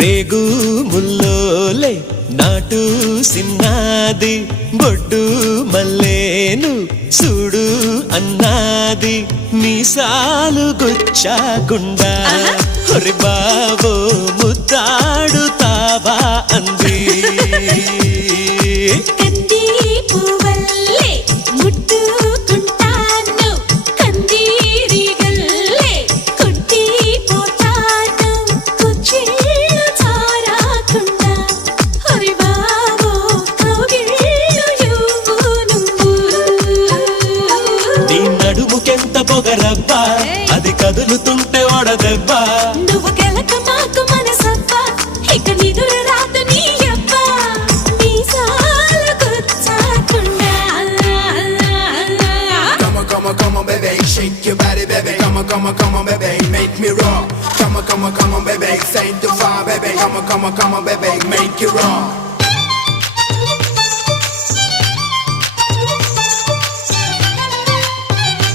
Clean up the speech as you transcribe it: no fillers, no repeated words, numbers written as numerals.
రేగు ముల్లోలే నాటు సిన్నాది బొడ్డు మల్లేను చూడు అన్నాది మీసాలు గుచ్చాకుండా ఒరి బాబో ముద్దాడుతావా అంది నడుముకెంత పొగరబ్బా అది కదులుతుంటే ఓడదెబ్బా నువ్వు గెలక మాకు మనసబ్బా ఇక నిదురు రాదు నీ అబ్బా మీసాలు గుచ్చాకుండా Come on, baby, shake your body, baby. Come on, baby, make me rock. Come on, baby, say to far, baby. Come on, baby, make it rock.